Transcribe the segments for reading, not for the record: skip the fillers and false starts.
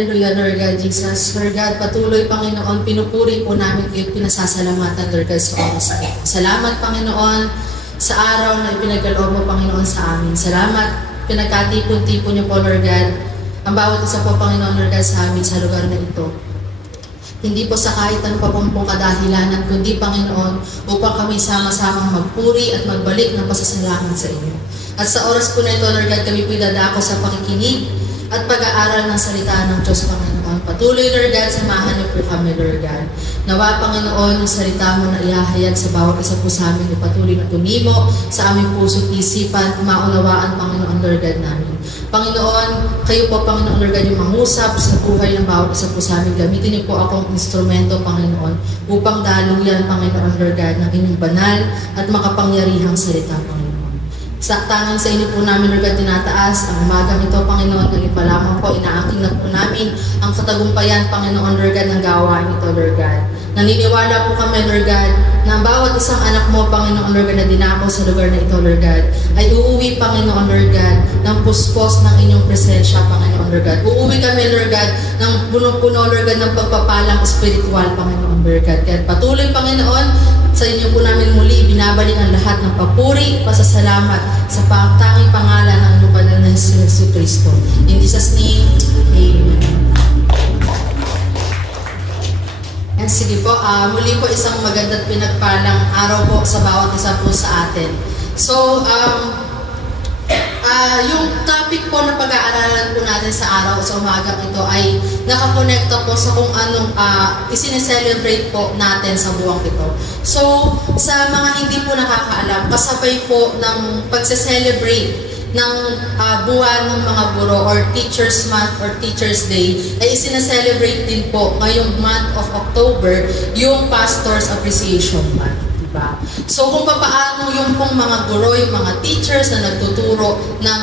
Hallelujah, Lord God Jesus. Lord God, patuloy, Panginoon, pinupuri po namin kayo, pinasasalamatan, Lord God, sa oras na ito. Salamat, Panginoon, sa araw na ipinagkaloob mo, Panginoon, sa amin. Salamat, pinagkatipon-tipon niyo po, Lord God, ang bawat isa po, Panginoon, Lord God, sa amin, sa lugar na ito. Hindi po sa kahit ano pa pong kadahilanan, kundi, Panginoon, upang kami sama-samang magpuri at magbalik ng pasasalamat sa inyo. At sa oras po na ito, Lord God, kami po dadako sa pakikinig at pag-aaral ng salita ng Diyos, Panginoon. Patuloy, Lord God, samahan niyo po kami, Lord God. Nawa, Panginoon, yung salita mo na ihahayag sa bawat isa po sa amin, patuloy na tumimo sa aming puso't isipan, maunawaan, Panginoon, Lord God namin. Panginoon, kayo po, Panginoon, Lord God, yung mangusap sa buhay ng bawat isa po sa amin. Gamitin niyo po akong instrumento, Panginoon, upang daluyan, Panginoon, Lord God, ng inyong banal at makapangyarihang salita, Panginoon. Sa tangan sa inyo po namin, Lord God, tinataas ang umagang ito, Panginoon, naging pa lamang po, inaangking na po namin ang katagumpayan, Panginoon, Lord God, ng gawain ito, Lord God. Naniniwala po kami, Lord God, na ang bawat isang anak mo, Panginoon, Lord God, na dinako sa lugar na ito, Lord God, ay uuwi, Panginoon, Lord God, ng puspos ng inyong presensya, Panginoon, Lord God. Uuwi kami, Lord God, ng puno-puno, Lord God, ng pagpapalang espiritual, Panginoon, Lord God. Kaya patuloy, Panginoon, sa inyo po namin muli, binabalik ang lahat ng papuri, pasasalamat sa pangtanging pangalan ng inyong banal na Jesu Cristo. In Jesus' name, Amen. And sige po, muli po isang magandang pinagpalang araw po sa bawat isa po sa atin. So, yung topic po na pag-aaralan po natin sa araw sa umagang ito ay nakakonekta po sa kung anong isineselebrate po natin sa buwang ito. So, sa mga hindi po nakakaalam, kasabay po ng pagse-celebrate ng buwan ng mga guro or Teachers Month or Teachers Day ay isineselebrate din po ngayong month of October yung Pastors Appreciation Month. Diba? So kung paano yung pong mga guro, yung mga teachers na nagtuturo ng,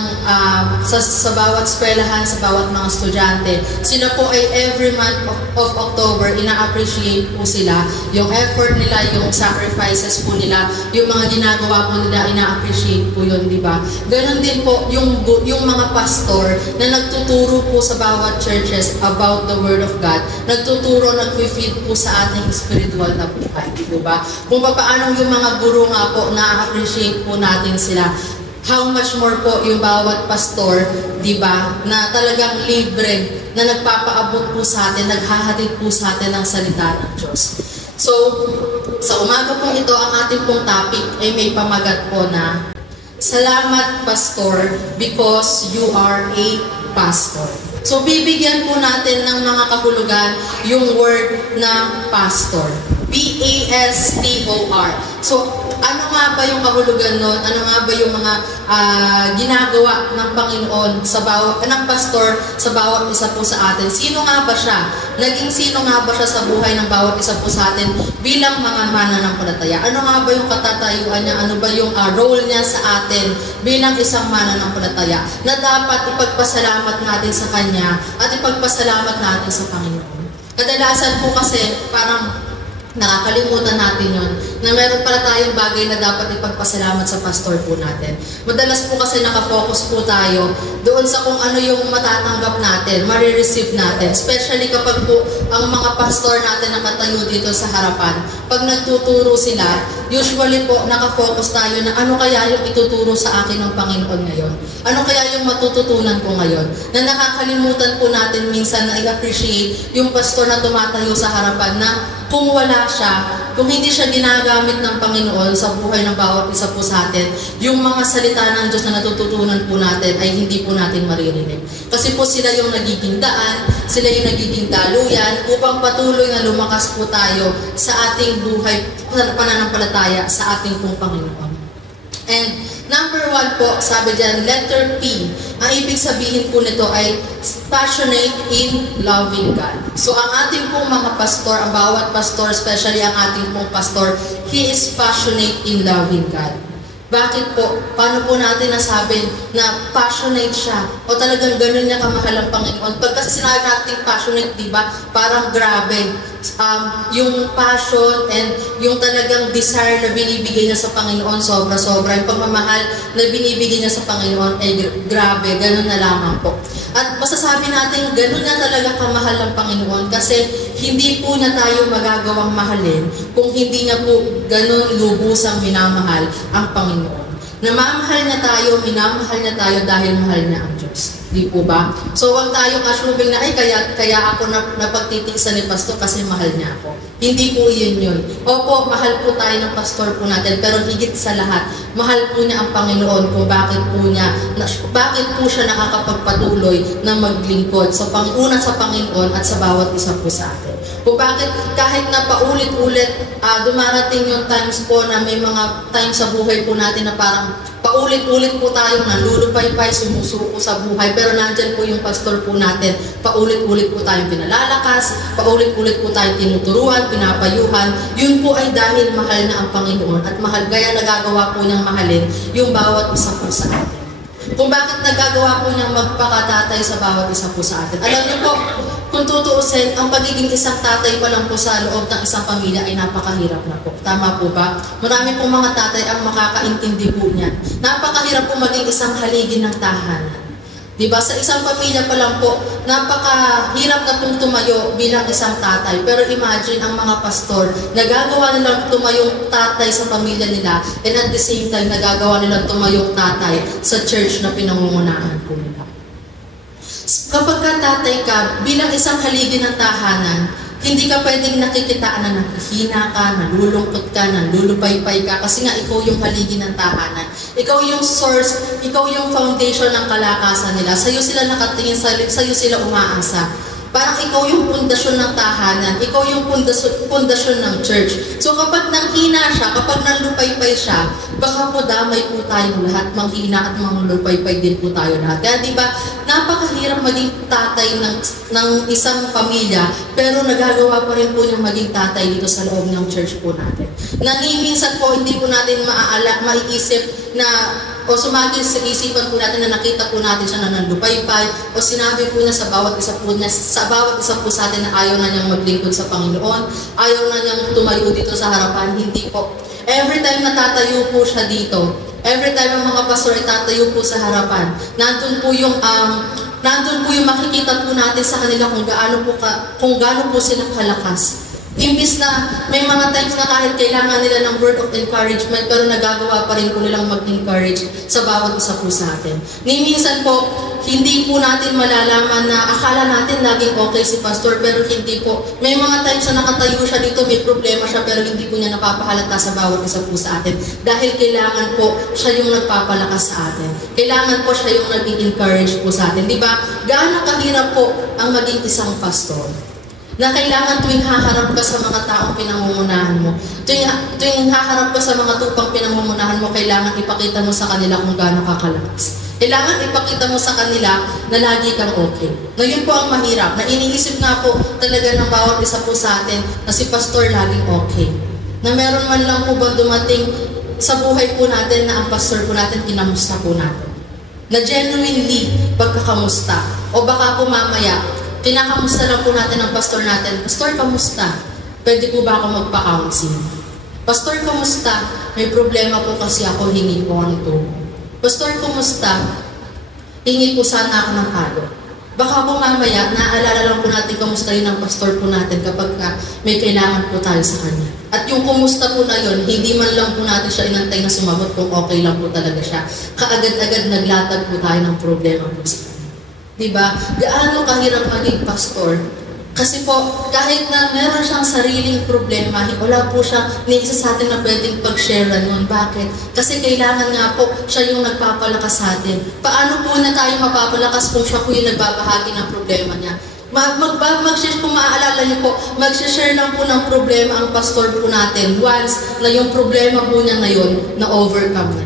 sa bawat eskwelahan, sa bawat mga estudyante, sila po ay every month of October, ina-appreciate po sila yung effort nila, yung sacrifices po nila, yung mga ginagawa po nila, ina-appreciate po yun, di ba? Ganon din po yung mga pastor na nagtuturo po sa bawat churches about the Word of God, nagtuturo, nag-feed po sa ating spiritual na buhay, di ba? Kung paano yung mga guro nga po, na-appreciate po natin sila. How much more po yung bawat pastor, di ba, na talagang libre, na nagpapaabot po sa atin, naghahatid po sa atin ng salita ng Diyos. So, sa umaga pong ito, ang ating pong topic ay may pamagat po na, Salamat, Pastor, because you are a pastor. So, bibigyan po natin ng mga kahulugan yung word na pastor. P-A-S-T-O-R. So, ano nga ba yung kahulugan nun? Ano nga ba yung mga ginagawa ng Panginoon ng pastor sa bawat isa po sa atin? Sino nga ba siya? Naging sino nga ba siya sa buhay ng bawat isa po sa atin bilang mga mananampalataya? Ano nga ba yung katatayuan niya? Ano ba yung role niya sa atin bilang isang mananampalataya na dapat ipagpasalamat natin sa Kanya at ipagpasalamat natin sa Panginoon? Kadalasan po kasi parang nakakalimutan natin yun, na meron pala tayong bagay na dapat ipagpasalamat sa pastor po natin. Madalas po kasi nakafocus po tayo doon sa kung ano yung matatanggap natin, marireceive natin. Especially kapag po ang mga pastor natin nakatayo dito sa harapan, pag nagtuturo sila, usually po nakafocus tayo na ano kaya yung ituturo sa akin ng Panginoon ngayon? Ano kaya yung matututunan ko ngayon? Na nakakalimutan po natin minsan na i-appreciate yung pastor na tumatayo sa harapan na kung wala siya, kung hindi siya ginagamit ng Panginoon sa buhay ng bawat isa po sa atin, yung mga salita ng Diyos na natututunan po natin ay hindi po natin maririnig. Kasi po sila yung nagiging daan, sila yung nagiging daluyan upang patuloy na lumakas po tayo sa ating buhay, pananampalataya sa ating pong Panginoon. And number 1 po, sabi dyan, letter P. Ang ibig sabihin po nito ay passionate in loving God. So ang ating pong mga pastor, ang bawat pastor, especially ang ating pong pastor, he is passionate in loving God. Bakit po? Paano po natin nasabi na passionate siya? O talagang ganun niya kamahal ang Panginoon? Pag kasi sinabi natin passionate, di ba? Parang grabe. Yung passion and yung talagang desire na binibigay niya sa Panginoon, sobra-sobra. Yung pagmamahal na binibigay niya sa Panginoon ay grabe. Ganun na lamang po. At masasabi natin, ganun na talaga kamahal ang Panginoon kasi hindi po niya tayo magagawang mahalin kung hindi niya po ganun lubusang minamahal ang Panginoon. Namamahal niya tayo, minamahal niya tayo dahil mahal niya ang Diyos. Di po ba? So, huwag tayong assuming na, kaya ako napagtitiisan ni Pastor kasi mahal niya ako. Hindi po yun. Opo, mahal po tayo ng Pastor po natin, pero higit sa lahat, mahal po niya ang Panginoon kung bakit po siya nakakapagpatuloy na maglingkod sa panguna sa Panginoon at sa bawat isa po sa atin. Kung bakit kahit na paulit-ulit dumarating yung times po na may mga times sa buhay po natin na parang paulit-ulit po tayong nalulupay-pay, sumusuko sa buhay, pero nandyan po yung pastor po natin, paulit-ulit po tayong pinalalakas, paulit-ulit po tayong tinuturuan, pinapayuhan, yun po ay dahil mahal na ang Panginoon at mahal, gaya nagagawa po niyang mahalin yung bawat isa po sa atin. Kung bakit nagagawa po niyang magpakatatay sa bawat isa po sa atin. Alam niyo po, kung tutuusin, ang pagiging isang tatay pa lang po sa loob ng isang pamilya ay napakahirap na po. Tama po ba? Marami pong mga tatay ang makakaintindi po niyan. Napakahirap po maging isang haligi ng tahanan. Diba? Sa isang pamilya pa lang po, napakahirap na pong tumayo bilang isang tatay. Pero imagine ang mga pastor, nagagawa nilang tumayong tatay sa pamilya nila and at the same time, nagagawa nilang tumayong tatay sa church na pinangungunahan po nila. Kapag ka tatay ka, bilang isang haligi ng tahanan, hindi ka pwedeng nakikitaan na nakihina ka, nalulungkot ka, nalulupay-pay ka, kasi nga ikaw yung haligi ng tahanan. Ikaw yung source, ikaw yung foundation ng kalakasan nila. Sa'yo sila nakatingin, sa'yo sila umaasa. Parang ikaw yung pundasyon ng tahanan, ikaw yung pundasyon ng church. So kapag nanghina siya, kapag nanlupay-pay siya, baka po damay po tayong lahat, manghina at manglupay-pay din po tayo lahat. Kaya diba, napakahirap maging tatay ng isang pamilya, pero nagagawa pa rin po niyang maging tatay dito sa loob ng church po natin. Minsan po, hindi po natin maiisip na o sumagil sa isipan po natin na nakita po natin siya na nandupay-pay o sinabi po niya sa bawat isa po sa atin na ayaw na niyang maglingkod sa Panginoon, ayaw na niyang tumayo dito sa harapan. Hindi po. Every time natatayo po siya dito, every time ang mga pastor ay tatayo po sa harapan, nandun po yung makikita po natin sa kanila kung gaano po sila kalakas. Imbis na may mga times na kahit kailangan nila ng word of encouragement, pero nagagawa pa rin po nilang mag-encourage sa bawat isa po sa atin. Minsan po, hindi po natin malalaman na akala natin laging okay si pastor, pero hindi po. May mga times na nakatayo siya dito, may problema siya, pero hindi po niya napapahalata sa bawat isa po sa atin. Dahil kailangan po siya yung nagpapalakas sa atin. Kailangan po siya yung nag-encourage po sa atin. Diba? Gaano kahirap po ang maging isang pastor? Na kailangan tuwing haharap ka sa mga taong pinangungunahan mo, tuwing haharap ka sa mga tupang pinangungunahan mo, kailangan ipakita mo sa kanila kung gaano ka kalakas. Kailangan ipakita mo sa kanila na lagi kang okay. Na yun po ang mahirap, na iniisip nga po talaga ng bawat isa po sa atin na si pastor laging okay. Na meron man lang po ba dumating sa buhay po natin na ang pastor po natin, kinamusta po natin. Na genuinely pagkakamusta. O baka po mamaya, kinakamusta lang po natin ang pastor natin. Pastor, kamusta? Pwede po ba ako magpa-counseling? Pastor, kamusta? May problema po kasi ako, hingi po nito. Pastor, kamusta? Hingi po sana ako ng halo. Baka po mamaya, naaalala lang po natin kamustahin ang pastor po natin kapag may kailangan po tayo sa kanya. At yung kumusta po na yun, hindi man lang po natin siya inantay na sumagot kung okay lang po talaga siya. Kaagad-agad naglatag po tayo ng problema po sa kanya. Diba? Gaano kahirap maging pastor? Kasi po, kahit na meron siyang sariling problema, wala po siya ni isa sa atin na pwedeng pag-share nun. Bakit? Kasi kailangan nga po siya yung nagpapalakas sa atin. Paano po na tayo mapapalakas kung siya po yung nagbabahagi ng problema niya? Mag-share, kung maaalala niyo po, mag-share lang po ng problema ang pastor po natin once na yung problema po niya na yun, na-overcome na niya.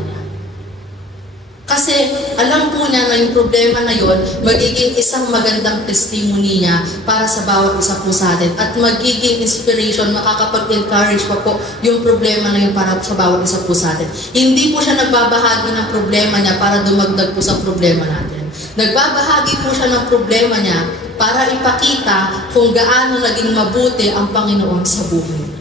Kasi alam po niya na yung problema na yon magiging isang magandang testimony niya para sa bawat isa po sa atin at magiging inspiration, makakapag-encourage pa po yung problema na yun para sa bawat isa po sa atin. Hindi po siya nagbabahagi ng problema niya para dumagdag po sa problema natin. Nagbabahagi po siya ng problema niya para ipakita kung gaano naging mabuti ang Panginoon sa buhay niya.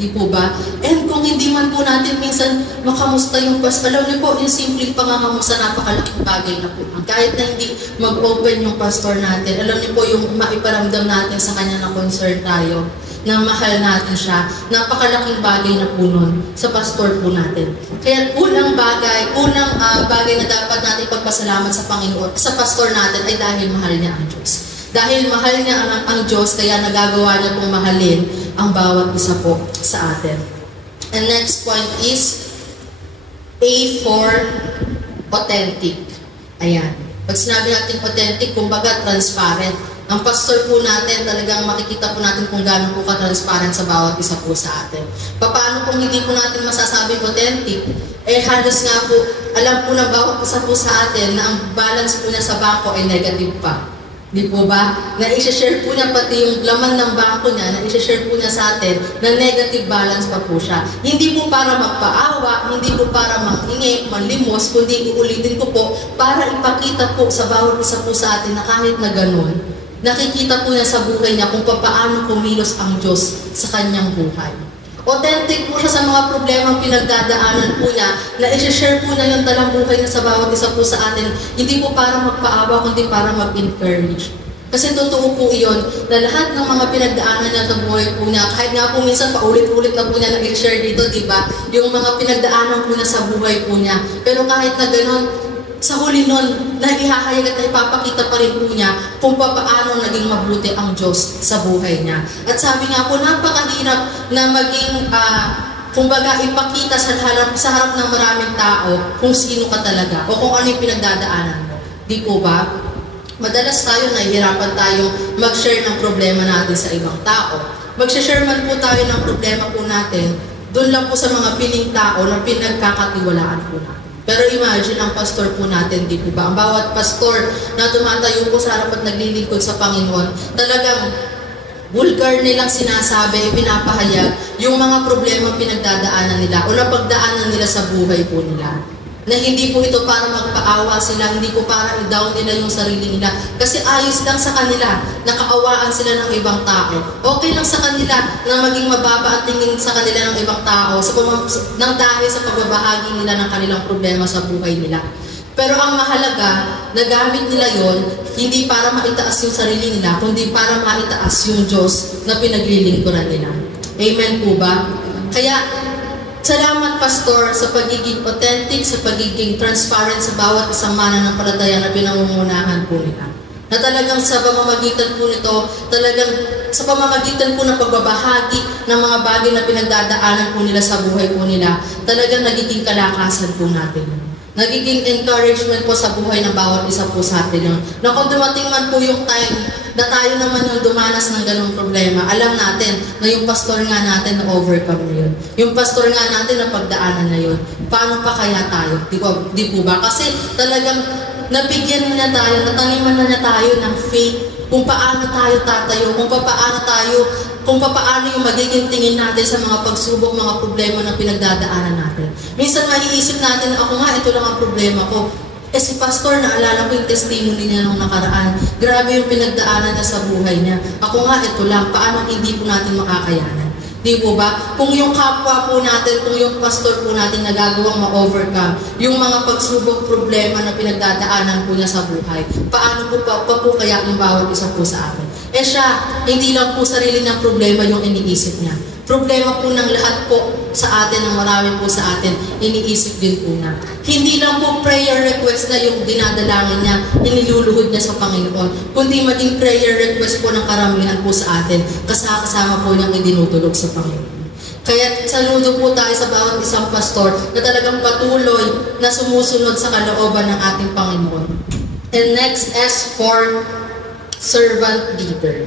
Di po ba? And kung hindi man po natin minsan makamusta yung pastor, alam niyo po, yung simpleng pangangamusta, napakalaking bagay na po. Kahit na hindi mag-open yung pastor natin, alam niyo po yung maiparamdam natin sa kanya na concern tayo, na mahal natin siya, napakalaking bagay na po nun sa pastor po natin. Kaya unang bagay na dapat natin pagpasalamat sa Panginoon, sa pastor natin ay dahil mahal niya ang Diyos. Dahil mahal niya ang Diyos, kaya nagagawa niya pong mahalin ang bawat isa po sa atin. And next point is A for authentic. Ayan. Pag sinabi natin authentic, kumbaga transparent. Ang pastor po natin, talagang makikita po natin kung gaano po ka-transparent sa bawat isa po sa atin. Paano kung hindi po natin masasabing authentic? Halos nga po, alam po ng bawat isa po sa atin na ang balance po niya sa bangko ay negative pa. Di po ba? Na i-share po niya pati yung laman ng bangko niya, na i-share po niya sa atin na negative balance pa po siya. Hindi po para magpaawa, hindi po para manghingi, manlimos, kundi uulitin ko po para ipakita po sa bawat isa po sa atin na kahit na ganun, nakikita po niya sa buhay niya kung paano kumilos ang Diyos sa kanyang buhay. Authentic po siya sa mga problemang pinagdadaanan po niya, na i-share po niya yung talang buhay niya sa bawat isa po sa atin, hindi po para magpaawa, kundi para mag-encourage. Kasi totoo po iyon, na lahat ng mga pinagdaanan niya sa buhay po niya, kahit nga po minsan paulit-ulit na po niya nag-share dito, di ba? Yung mga pinagdaanan po niya sa buhay po niya. Pero kahit na gano'n, sa huli nun, naihahayag at ipapakita pa rin po niya kung paano naging mabuti ang Diyos sa buhay niya. At sabi nga po, napakahirap na maging, kumbaga, ipakita sa harap ng maraming tao kung sino ka talaga o kung ano yung pinagdadaanan mo. Di po ba? Madalas tayo, nahihirapan tayong mag-share ng problema natin sa ibang tao. Mag-share man po tayo ng problema po natin, doon lang po sa mga piling tao na pinagkakatiwalaan po natin. Pero imagine ang pastor po natin, di po ba? Ang bawat pastor na tumatayo po sa harap at naglilingkod sa Panginoon, talagang vulgar nilang sinasabi, pinapahayag yung mga problema pinagdadaanan nila o napagdaanan nila sa buhay po nila. Na hindi po ito para magpaawa sila, hindi po para i-down nila yung sarili nila. Kasi ayos lang sa kanila, nakaawaan sila ng ibang tao. Okay lang sa kanila na maging mababa ang tingin sa kanila ng ibang tao nang dahil sa pagbabahagi nila ng kanilang problema sa buhay nila. Pero ang mahalaga, nagamit nila yon hindi para maitaas yung sarili nila, kundi para maitaas yung Diyos na pinaglilingkuran nila. Amen po ba? Kaya, salamat, Pastor, sa pagiging authentic, sa pagiging transparent sa bawat isang mananampalataya na pinangungunahan po nila. Na talagang sa pamamagitan po nito, talagang sa pamamagitan po ng pagbabahagi ng mga bagay na pinagdadaanan po nila sa buhay po nila, talagang nagiging kalakasan po natin. Nagiging encouragement po sa buhay ng bawat isa po sa atin. Na kung dumating man po yung time na tayo naman yung dumanas ng ganong problema, alam natin na yung pastor nga natin na overcome na yun. Yung pastor nga natin na pagdaanan na yun. Paano pa kaya tayo? Di po ba? Kasi talagang nabigyan na tayo, nataniman na tayo ng faith kung paano tayo tatayo, kung paano yung magiging tingin natin sa mga pagsubok, mga problema na pinagdadaanan natin. Minsan maiisip natin na ako nga, ito lang ang problema ko. Si pastor, naalala ko yung testimony niya nung nakaraan. Grabe yung pinagdaanan niya sa buhay niya. Ako nga, ito lang. Paano hindi po natin makakayanan? Di po ba? Kung yung kapwa po natin, kung yung pastor po natin nagagawang ma-overcome, yung mga pagsubok, problema na pinagdadaanan po niya sa buhay, paano po pa po kaya yung bawat isa po sa atin? Siya, hindi lang po sarili ng problema yung iniisip niya. Problema po ng lahat po sa atin, ng marami po sa atin, iniisip din po niya. Hindi lang po prayer request na yung dinadalangin niya, iniluluhod niya sa Panginoon, kundi maging prayer request po ng karamihan po sa atin, kasama po niyang idinudulog sa Panginoon. Kaya saludo po tayo sa bawat isang pastor na talagang patuloy na sumusunod sa kalooban ng ating Panginoon. And next, S for servant leader.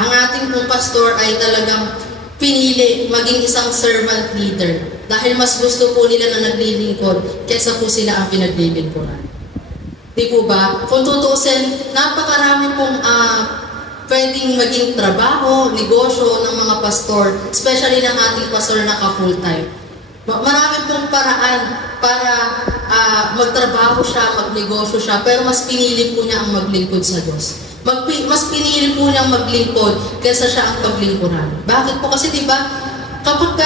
Ang ating pong pastor ay talagang pinili maging isang servant leader dahil mas gusto po nila na naglilingkod kaysa po sila ang pinaglilingkuran. Di po ba? Kung tutuusin, napakarami pong pwedeng maging trabaho, negosyo ng mga pastor, especially ng ating pastor na ka-full-time. Marami pong paraan para magtrabaho siya, magnegosyo siya, pero mas pinili po niya ang maglingkod sa Diyos. Mas pinili po niyang maglingkod kaysa siya ang paglingkuran. Bakit po? Kasi diba, kapag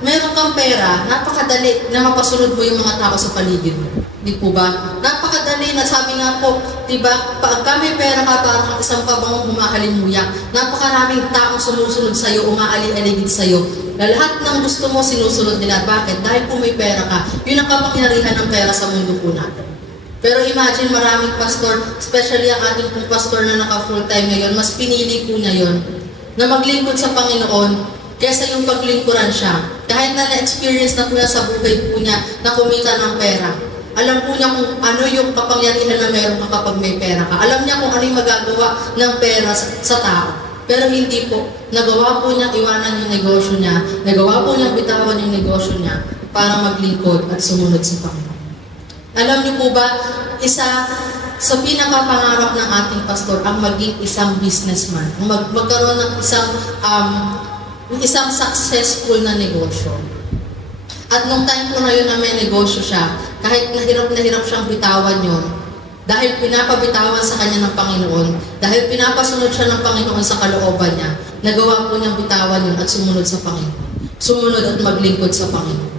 meron kang pera, napakadali na mapasunod mo yung mga tao sa paligid mo. Di po ba? Napakadali na sabi nga po, di ba, pag may pera ka, parang isang pabangong humahalimuyak, napakaraming taong sumusunod sa'yo, umaalin-aligid sa'yo. Na lahat ng gusto mo, sinusunod nila. Bakit? Dahil kung may pera ka, yun ang kapangyarihan ng pera sa mundo po natin. Pero imagine maraming pastor, especially ang ating pong pastor na naka-full time ngayon, mas pinili po niya yun, na maglingkod sa Panginoon, kesa yung paglingkuran siya. Kahit na na-experience na po niya sa buhay po niya na kumita ng pera. Alam po niya kung ano yung kapangyarihan na meron ka kapag may pera ka. Alam niya kung ano yung magagawa ng pera sa tao. Pero hindi po. Nagawa po niya iwanan yung negosyo niya. Nagawa po niya bitawan yung negosyo niya para maglingkod at sumunod sa Panginoon. Alam niyo po ba, isa sa pinakapangarap ng ating pastor ang maging isang businessman. Magkaroon ng isang successful na negosyo. At nung time po na yun na may negosyo siya, kahit nahirap siyang bitawan yun, dahil pinapabitawan sa kanya ng Panginoon, dahil pinapasunod siya ng Panginoon sa kalooban niya, nagawa po niyang bitawan yun at sumunod sa Panginoon. Sumunod at maglingkod sa Panginoon.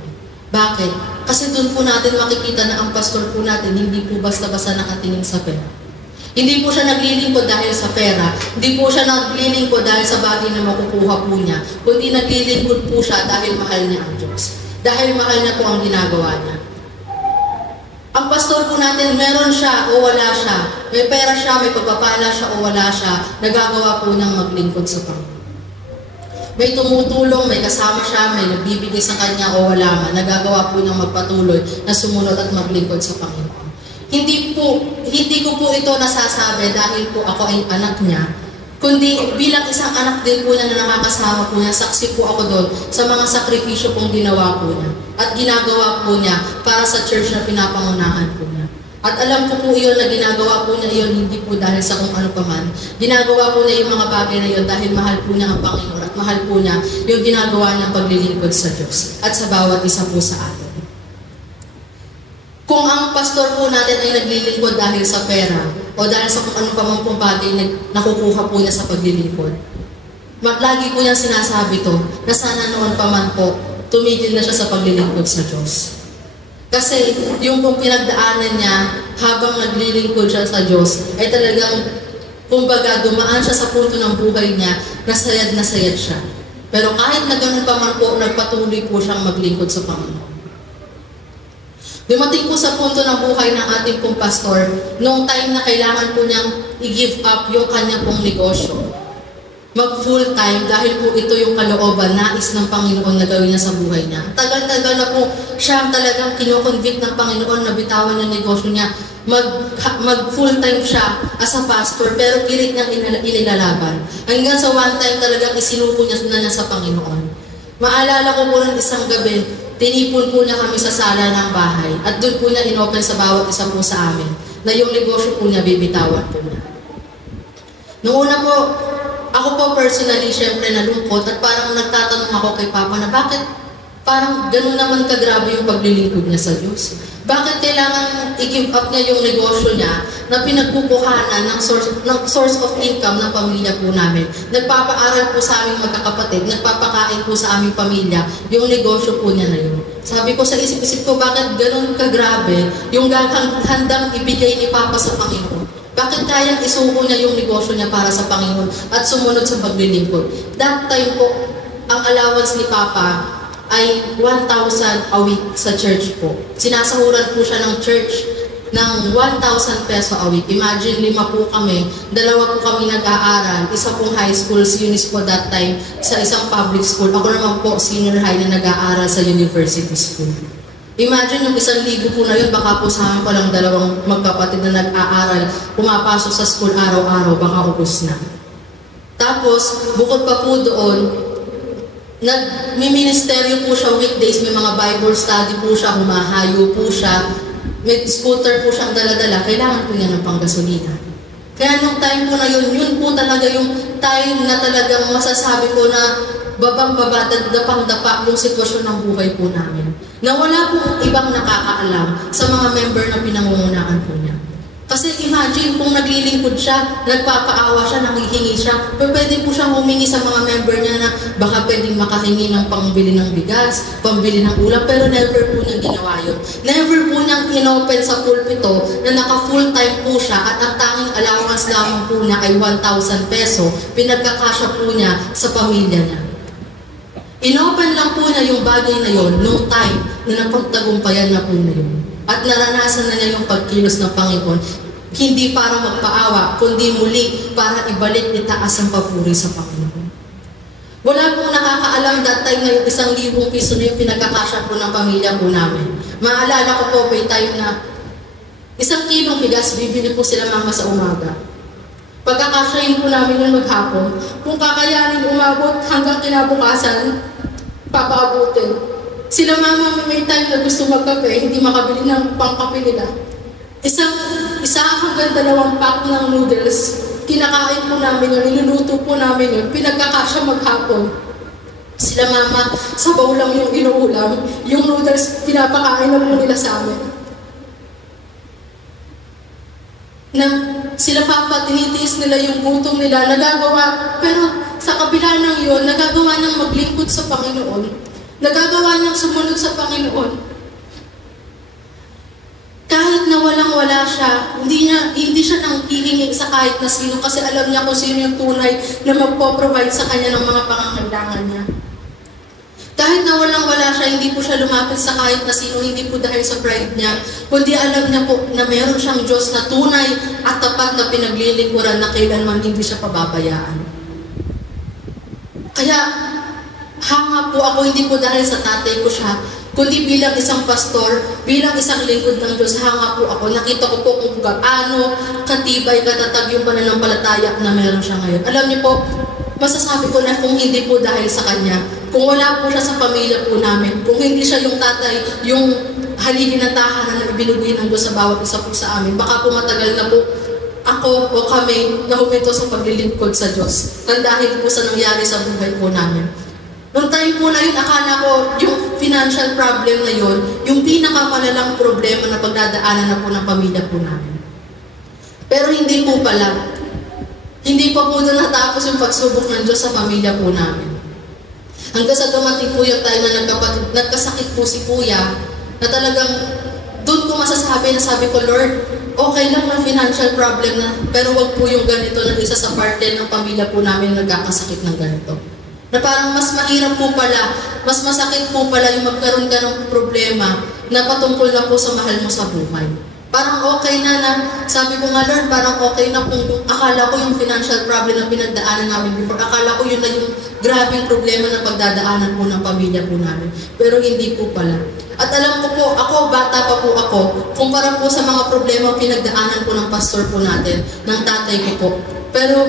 Bakit? Kasi doon po natin makikita na ang pastor po natin hindi po basta-basta nakatingin sa pera. Hindi po siya naglilingkod dahil sa pera. Hindi po siya naglilingkod dahil sa bagay na makukuha po niya. Kundi naglilingkod po siya dahil mahal niya ang Diyos. Dahil mahal niya po ang ginagawa niya. Ang pastor po natin, meron siya o wala siya. May pera siya, may pagpapala siya o wala siya. Nagagawa po niyang maglingkod sa Panginoon. May tumutulong, may kasama siya, may nagbibigay sa kanya o wala man. Nagagawa po niyang magpatuloy na sumunod at maglingkod sa Panginoon. Hindi ko po ito nasasabi dahil po ako ay anak niya. Kundi bilang isang anak din po niya na nakakasama po niya, saksi po ako doon sa mga sakripisyo pong ginawa po niya. At ginagawa po niya para sa church na pinapangunahan po niya. At alam ko po iyon na ginagawa po niya iyon hindi po dahil sa kung ano paman. Ginagawa po niya yung mga bagay na iyon dahil mahal po niya ang Panginoon at mahal po niya yung ginagawa niyang paglilingkod sa Diyos at sa bawat isa po sa atin. Kung ang pastor po natin ay naglilingkod dahil sa pera o dahil sa kung ano paman pong bagay na nakukuha po niya sa paglilingkod, lagi po niya sinasabi to na sana noon paman po tumigil na siya sa paglilingkod sa Diyos. Kasi yung pong pinagdaanan niya habang naglilingkod siya sa Diyos ay talagang, kumbaga, dumaan siya sa punto ng buhay niya na sayad siya. Pero kahit na ganun pa man po, nagpatuloy po siyang maglingkod sa Panginoon. Dumating po sa punto ng buhay ng ating pong pastor, noong time na kailangan po niyang i-give up yung kanya pong negosyo. Mag-full time dahil po ito yung kalooban, nais ng Panginoon na gawin niya sa buhay niya. Tagal-tagal na po siya talagang kinoconvict ng Panginoon na bitawan yung negosyo niya. Mag-full time siya as a pastor, pero pilit niyang inilalaban. Hanggang sa one time talagang isinuko niya sa Panginoon. Maalala ko po ng isang gabi, tinipon po niya kami sa sala ng bahay at doon po niya inopen sa bawat isa po sa amin na yung negosyo po niya bibitawan po niya. Noong una po, ako po personally, syempre nalungkot at parang nagtatanong ako kay Papa na bakit parang gano'n naman kagrabe yung paglilingkod niya sa Diyos. Bakit kailangan i-give up niya yung negosyo niya na pinagkukuhanan ng source of income ng pamilya po namin. Nagpapaaral po sa aming magkakapatid, nagpapakain po sa aming pamilya, yung negosyo po niya na yun. Sabi ko sa isip-isip ko, bakit gano'n kagrabe yung handang ibigay ni Papa sa Panginoon? Bakit kayang isuko niya yung negosyo niya para sa Panginoon at sumunod sa paglilingkod? That time po, ang allowance ni Papa ay 1,000 a week sa church po. Sinasahuran po siya ng church ng 1,000 peso a week. Imagine, 5 po kami, 2 po kami nag-aaral, isa pong high school, si Eunice po that time, sa isang public school. Ako naman po, senior high na nag-aaral sa university school. Imagine yung 1,000 po na yun, baka po sa amin palang 2 magkapatid na nag-aaral, pumapasok sa school araw-araw, baka ubos na. Tapos, bukod pa po doon, nag-ministeryo po siya weekdays, may mga Bible study po siya, humahayo po siya, may scooter po siyang dala-dala, kailangan po niya ng panggasolina. Kaya nung time po na yun po talaga yung time na talagang masasabi ko na babang-baba, dapang-dapa yung sitwasyon ng buhay po namin. Na wala pong ibang nakakaalam sa mga member na pinangungunahan po niya. Kasi imagine kung naglilingkod siya, nagpapaawa siya, nangihingi siya, pero pwede po siyang humingi sa mga member niya na baka pwedeng makahingi ng pangbili ng bigas, pambili ng ulam, pero never po niyang ginawa yun. Never po niyang inopen sa pulpito na naka-full-time po siya at ang tanging allowance lamang po niya ay 1,000 peso, pinagkakasya po niya sa pamilya niya. Inopen lang po niya yung bagay na yun noong time na napagtagumpayan na po na yun. At naranasan na niya yung pagkilos ng Panginoon. Hindi para magpaawa, kundi muli para ibalik itaas ang papuri sa Panginoon. Wala pong nakakaalam that time na yung 1,000 piso na yung pinagkakasya po ng pamilya po namin. Maalala ko po may time na 1 kilong bigas, bibili po sila mama sa umaga. Pagkakasyahin po namin yung maghapon, kung kakayanin umabot hanggang kinabukasan, papaabutin. Sila mama may time na gusto magkape, hindi makabili ng pangkape nila. Isa hanggang 2 pack ng noodles, kinakain po namin yun, niluluto po namin yun, pinagkakasya maghapon. Sila mama, sabaw lang yung inuulam, yung noodles, pinapakain na po nila sa amin. Na sila papa, tinitiis nila yung gutom nila, nagagawa, pero sa kabila ng yun, nagagawa niyang maglingkod sa Panginoon, nagagawa niyang sumunod sa Panginoon. Kahit na walang-wala siya, hindi siya nang hihingi sa kahit na sino kasi alam niya kung sino yung tunay na magpo-provide sa kanya ng mga pangangailangan niya. Kahit na walang-wala siya, hindi po siya lumapit sa kahit na sino, hindi po dahil sa pride niya, kundi alam niya po na meron siyang Diyos na tunay at tapat na pinaglilingkuran na kailanman hindi siya pababayaan. Kaya, hanga po ako hindi po dahil sa tatay ko siya, kundi bilang isang pastor, bilang isang lingkod ng Diyos, hanga po ako. Nakita ko po kung gaano katibay, katatag yung pananampalataya na meron siya ngayon. Alam niyo po, masasabi ko na kung hindi po dahil sa Kanya, kung wala po siya sa pamilya po namin, kung hindi siya yung tatay, yung haligi na tahanan na ibinigay ng Diyos sa bawat isa po sa amin, baka po matagal na po ako o kami na huminto sa paglilingkod sa Diyos. Nang dahil po sa nangyari sa buhay po namin. Noong time po na yun, akala ko yung financial problem na yun, yung pinakamalalang problema na pagdadaanan na po ng pamilya po namin. Pero hindi po pala. Hindi pa po doon natapos yung pagsubok ng Diyos sa pamilya po namin. Hanggang sa dumating po yung time na nagkasakit po si Kuya, na talagang doon ko masasabi na sabi ko, Lord, okay lang na financial problem na, pero wag po yung ganito na isa sa parte ng pamilya po namin nagkakasakit ng ganito. Na parang mas mahirap po pala, mas masakit po pala yung magkaroon ka ng problema na patungkol na po sa mahal mo sa buhay. Parang okay na, sabi ko nga Lord, parang okay na kung akala ko yung financial problem na pinagdaanan namin before, akala ko yun na yung grabing problema na pagdadaanan po ng pamilya po namin. Pero hindi po pala. At alam ko po, ako, bata pa po ako, kumpara po sa mga problema pinagdaanan po ng pastor po natin, ng tatay ko po. Pero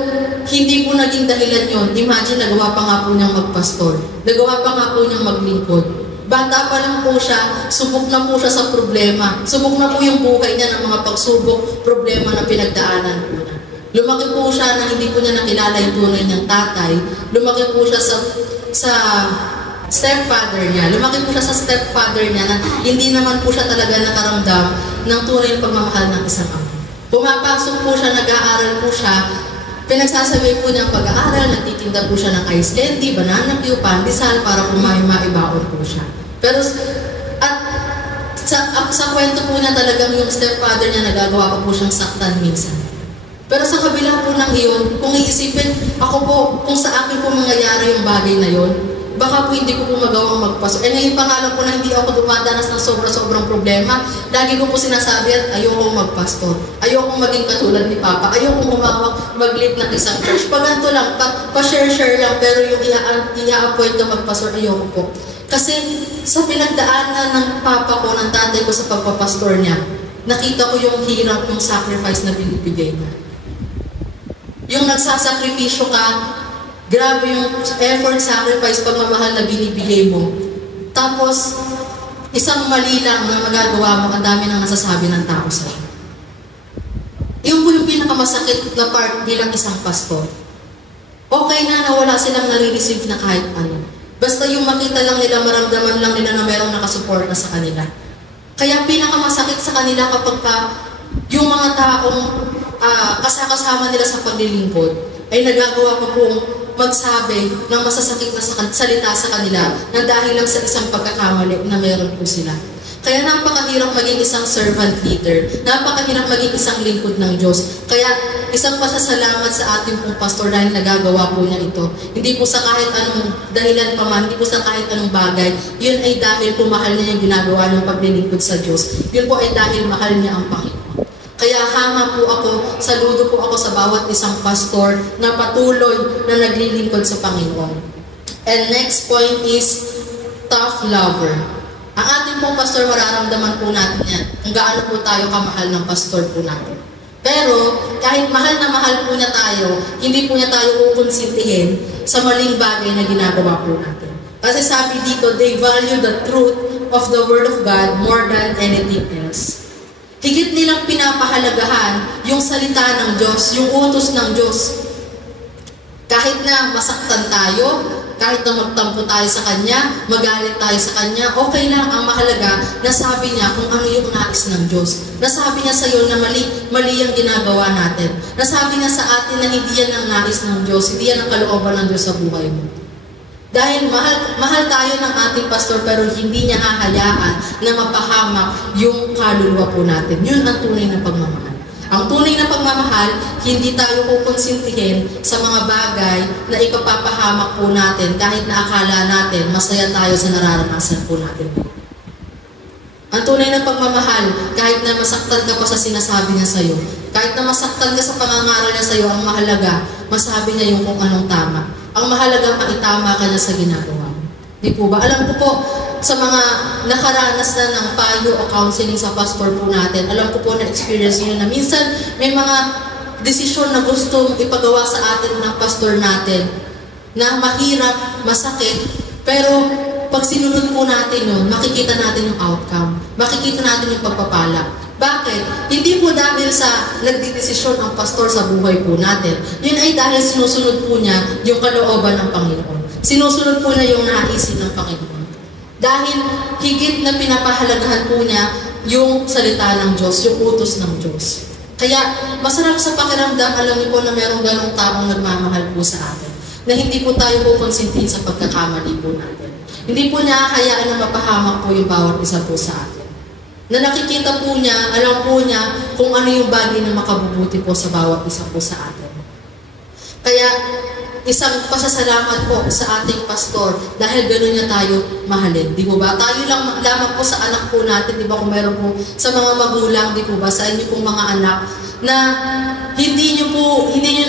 hindi po naging dahilan yun. Imagine, nagawa pa nga po niyang magpastor. Nagawa pa nga po niyang maglingkod. Bata pa lang po siya, subok na po siya sa problema. Subok na po yung buhay niya ng mga pagsubok, problema na pinagdaanan po niya. Lumaki po siya na hindi po niya nakilala yung tunay niyang tatay. Lumaki po siya sa stepfather niya. Lumaki po siya sa stepfather niya na hindi naman po siya talaga nakaramdam ng tunay na pagmamahal ng isang ama. Pumapasok po siya, nag-aaral po siya, pinagsasabi po niya ang pag-aaral, nagtitinda po siya ng ice candy, banana cue, pandesal, para po maibaon po siya. Pero, at sa kwento po niya talagang yung stepfather niya nagagawa pa po siyang saktan minsan. Pero sa kabila po ng iyon, kung iisipin, ako po, kung sa akin po mangyayari yung bagay na yon, baka po hindi ko po magawang magpasok. Ngayon pangalan po na hindi ako dumadanas ng sobra-sobrang problema, lagi ko po sinasabi at ayokong magpastor. Ayokong maging katulad ni Papa. Ayokong humawak, mag-lead ng isang church. Pag ganito lang, pa-share-share lang, pero yung i-appoint na magpastor, ayoko po. Kasi sa pinagdaanan ng Papa ko, ng tatay ko sa pagpapastor niya, nakita ko yung hirap, yung sacrifice na binibigay niya. Yung nagsasakripisyo ka, grabe yung effort, sacrifice, pagmamahal na binibigay mo. Tapos, isang mali lang na magagawa mo, ang dami nang nasasabi ng tao sa'yo. Yung po yung pinakamasakit na part bilang isang pastor. Okay na wala silang nare-receive na kahit ano. Basta yung makita lang nila, maramdaman lang nila na merong nakasupport na sa kanila. Kaya pinakamasakit sa kanila kapag yung mga taong kasama nila sa paglilingkod ay nagagawa pa pong magsabi ng masasakit na salita sa kanila na dahil lang sa isang pagkakamali na meron po sila. Kaya napakahirap maging isang servant leader. Napakahirap maging isang lingkod ng Diyos. Kaya isang pasasalamat sa ating pong pastor dahil nagagawa po niya ito. Hindi po sa kahit anong dahilan pa man, hindi po sa kahit anong bagay. Yun ay dahil po mahal niya yung ginagawa ng paglilingkod sa Diyos. Yun po ay dahil mahal niya ang Panginoon. Kaya hanga po ako, saludo po ako sa bawat isang pastor na patuloy na naglilingkod sa Panginoon. And next point is tough lover. Ang ating pong pastor, mararamdaman po natin yan. Kung gaano po tayo kamahal ng pastor po natin. Pero, kahit mahal na mahal po niya tayo, hindi po niya tayo kukonsintihin sa maling bagay na ginagawa po natin. Kasi sabi dito, they value the truth of the Word of God more than anything else. Higit nilang pinapahalagahan yung salita ng Diyos, yung utos ng Diyos. Kahit na masaktan tayo, kahit na magtampo tayo sa Kanya, magalit tayo sa Kanya, okay lang. Ang mahalaga, nasabi niya kung ano yung nais ng Diyos. Nasabi niya sa iyo na mali ang ginagawa natin. Nasabi niya sa atin na hindi yan ang nais ng Diyos, hindi yan ang kalooban ng Diyos sa buhay mo. Dahil mahal tayo ng ating pastor, pero hindi niya hahayaan na mapahamak yung kaluluwa po natin. Yun ang tunay na pagmamahal. Ang tunay na pagmamahal, hindi tayo kukonsintihin sa mga bagay na ikapapahamak po natin kahit na akala natin masaya tayo sa nararanasan po natin. Ang tunay na pagmamahal, kahit na masaktan ka pa sa sinasabi niya sa iyo, kahit na masaktan ka sa pangangaral niya sa iyo, ang mahalaga, masabi niya yung kung anong tama. Ang mahalaga, maitama ka na sa ginagawa. Di po ba? Alam ko po, sa mga nakaranas na ng payo o counseling sa pastor po natin, alam ko po na experience nyo na minsan may mga desisyon na gusto ipagawa sa atin ng pastor natin na mahirap, masakit, pero pag sinunod po natin yun, makikita natin yung outcome, makikita natin yung pagpapala. Bakit? Hindi po dahil sa nagdidesisyon ang pastor sa buhay po natin. Yun ay dahil sinusunod po niya yung kalooban ng Panginoon. Sinusunod po niya yung naisin ng Panginoon. Dahil higit na pinapahalagahan po niya yung salita ng Diyos, yung utos ng Diyos. Kaya masarap sa pakiramdam, alam niyo po na merong ganong taong nagmamahal po sa atin. Na hindi po tayo kukonsintihin sa pagkakamali po natin. Hindi po niya hayaan na mapahamak po yung bawat isa po sa atin. Na nakikita po niya, alam po niya kung ano yung bagay na makabubuti po sa bawat isa po sa atin. Kaya isang pasasalamat po sa ating pastor dahil gano'n niya tayo mahalin. Di po ba? Tayo lamang po sa anak po natin, di ba, kung meron po sa mga magulang, di po ba, sa inyo pong mga anak, na hindi nyo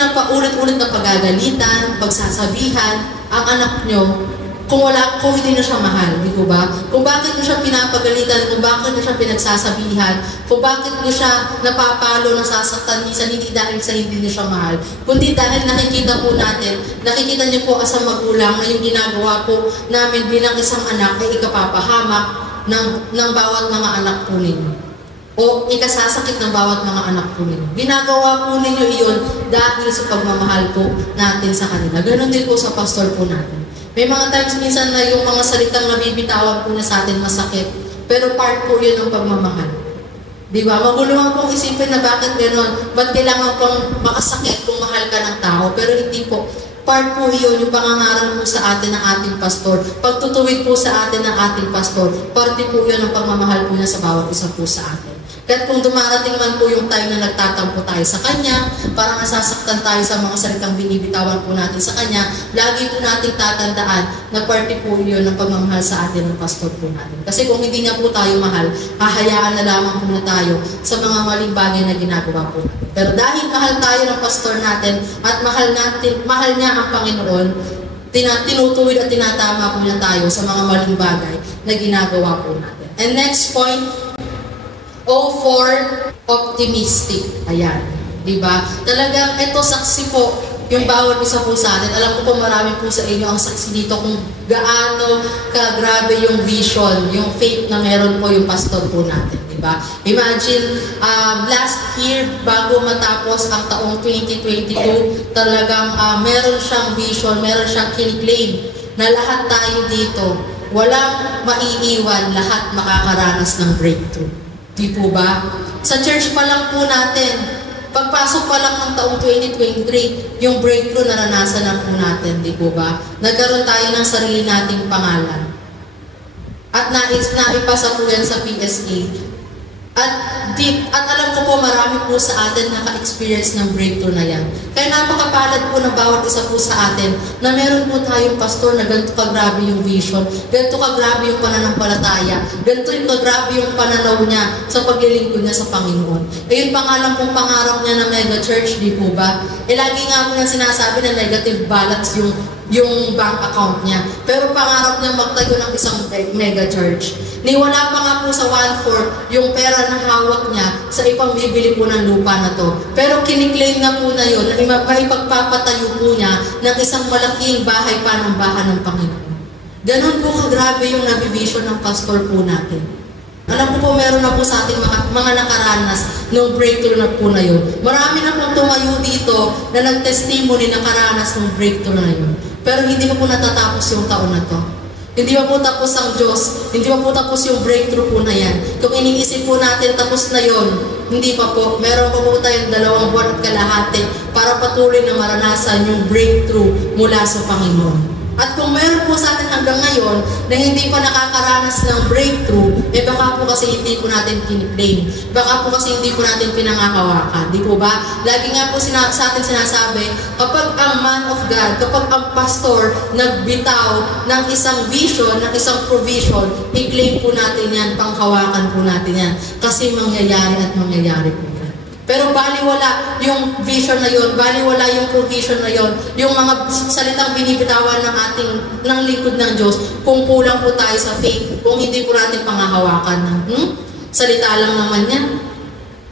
na paulit-ulit na pagagalitan, pagsasabihan ang anak nyo kung hindi nyo siya mahal, di po ba? Kung bakit nyo siya pinapagalitan, kung bakit nyo siya pinagsasabihan, kung bakit nyo siya napapalo, nasasaktan, minsan hindi dahil sa hindi nyo siya mahal, kundi dahil nakikita po natin, nakikita nyo po as a magulang na yung ginagawa po namin bilang isang anak ay ikapapahamak ng bawat mga anak po ninyo. O ikasasakit ng bawat mga anak po ninyo. Ginagawa po ninyo iyon dahil sa pagmamahal po natin sa kanila. Ganon din po sa pastor po natin. May mga times minsan na yung mga salitang nabibitawan po na sa atin masakit, pero part po yun ng pagmamahal. Di ba? Magulungan pong isipin na bakit gano'n, ba't kailangan pong makasakit kung mahal ka ng tao, pero hindi po. Part po yun, yung pangangaral po sa atin ng ating pastor, pagtutuwid po sa atin ng ating pastor, parte po yun ng pagmamahal po niya sa bawat isa po sa atin. Kahit kung dumarating man po yung time na nagtatampo tayo sa Kanya, parang nasasaktan tayo sa mga salitang binibitawan po natin sa Kanya, lagi po nating tatandaan na parte po yun ng pagmamahal sa atin ng pastor po natin. Kasi kung hindi niya po tayo mahal, hahayaan na lamang po na tayo sa mga maling bagay na ginagawa po natin. Pero dahil mahal tayo ng pastor natin at mahal niya ang Panginoon, tinutuwid at tinatama po niya tayo sa mga maling bagay na ginagawa po natin. And next point, for optimistic. Ayan. Diba? Talagang ito saksi po yung bawat isa po sa atin. Alam ko po marami po sa inyo ang saksi dito kung gaano kagrabe yung vision, yung faith na meron po yung pastor po natin. Diba? Imagine, last year, bago matapos ang taong 2022, talagang meron siyang vision, meron siyang kiniclaim na lahat tayo dito, walang maiiwan, lahat makakaranas ng breakthrough. Di po ba? Sa church pa lang po natin, Pagpasok pa lang ng taong 2023, yung breakthrough naranasan na po natin, di po ba? Nagkaroon tayo ng sarili nating pangalan. At naipasa po yan sa PSA. At alam ko po, marami po sa atin naka-experience ng breakthrough na yan. Kaya napakapalad po ng bawat isa po sa atin na meron po tayong pastor na ganito kagrabe yung vision, ganito kagrabe yung pananampalataya, ganito yung kagrabe yung pananaw niya sa paglilingkod niya sa Panginoon. Yung pangalan pong pangarap niya na mega church, di po ba? Lagi nga po niya sinasabi na negative balance yung bank account niya. Pero pangarap niya magtayo ng isang mega church. Niwala pa nga po sa 1/4 yung pera na hawak niya sa ipambibili po ng lupa na to. Pero kiniklaim nga po na yun na maipagpapatayo po niya ng isang malaking bahay panambahan ng Panginoon. Ganon po grabe yung nabivision ng pastor po natin. Alam ko po, meron na po sa ating mga nakaranas ng breakthrough na po na yun. Marami na pong tumayo dito na nag-testimony na karanas ng breakthrough na yun. Pero hindi pa po natatapos yung taon na to. Hindi pa po tapos ang Diyos. Hindi pa po tapos yung breakthrough po na yan. Kung iniisip po natin tapos na yon, hindi pa po. Meron pa po tayong 2 buwan at kalahati para patuloy na maranasan yung breakthrough mula sa Panginoon. At kung meron po sa atin hanggang ngayon na hindi pa nakakaranas ng breakthrough, baka po kasi hindi po natin kiniklaim. Baka po kasi hindi po natin pinangakawakan. Di po ba? Lagi nga po sa atin sinasabi, kapag ang man of God, kapag ang pastor nagbitaw ng isang vision, ng isang provision, i-claim po natin yan, panghawakan po natin yan. Kasi mangyayari at mangyayari po. Pero baliwala yung vision na yon, baliwala yung provision na yon, yung mga salitang binibitawan ng lingkod ng Diyos, kung kulang po tayo sa faith, kung hindi po natin pangahawakan ng salita lang naman yan.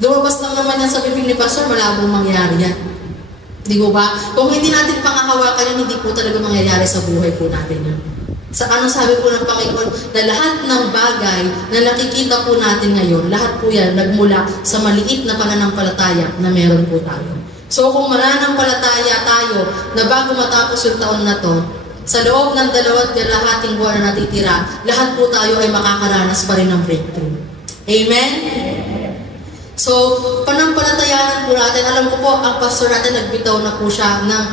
Lumabas lang naman yan sa bibig ni Pastor, malabong mangyari yan. Di ba ba? Kung hindi natin pangahawakan yan, hindi po talaga mangyayari sa buhay po natin yan. Sa ano sabi po ng Panginoon, na lahat ng bagay na nakikita po natin ngayon, lahat po yan nagmula sa maliit na pananampalataya na meron po tayo. So kung mananampalataya tayo na bago matapos yung taon na to, sa loob ng 2.5 buwan na natitira, lahat po tayo ay makakaranas pa rin ng breakthrough. Amen? So, panampalatayanan po natin, alam ko po, ang pastor natin nagbitaw na po siya ng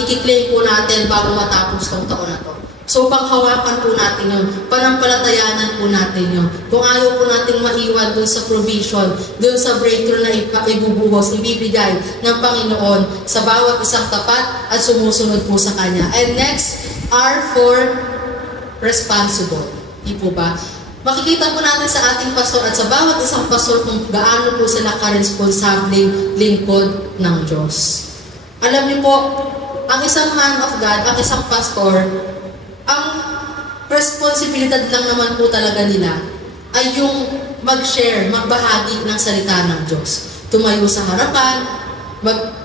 ikiklaim po natin bago matapos itong taon na to. So, panghawakan po natin yun. Panampalatayanan po natin yun. Kung ayaw po natin maiwan dun sa provision, dun sa breakthrough na ibubuhos, ibibigay ng Panginoon sa bawat isang tapat at sumusunod po sa Kanya. And next, R for responsible. Di po ba? Makikita po natin sa ating pastor at sa bawat isang pastor kung gaano po sila ka-responsabling lingkod ng Diyos. Alam niyo po, ang isang man of God, ang isang pastor, ang responsibilidad lang naman po talaga nila ay yung mag-share, magbahagi ng salita ng Diyos. Tumayo sa harapan,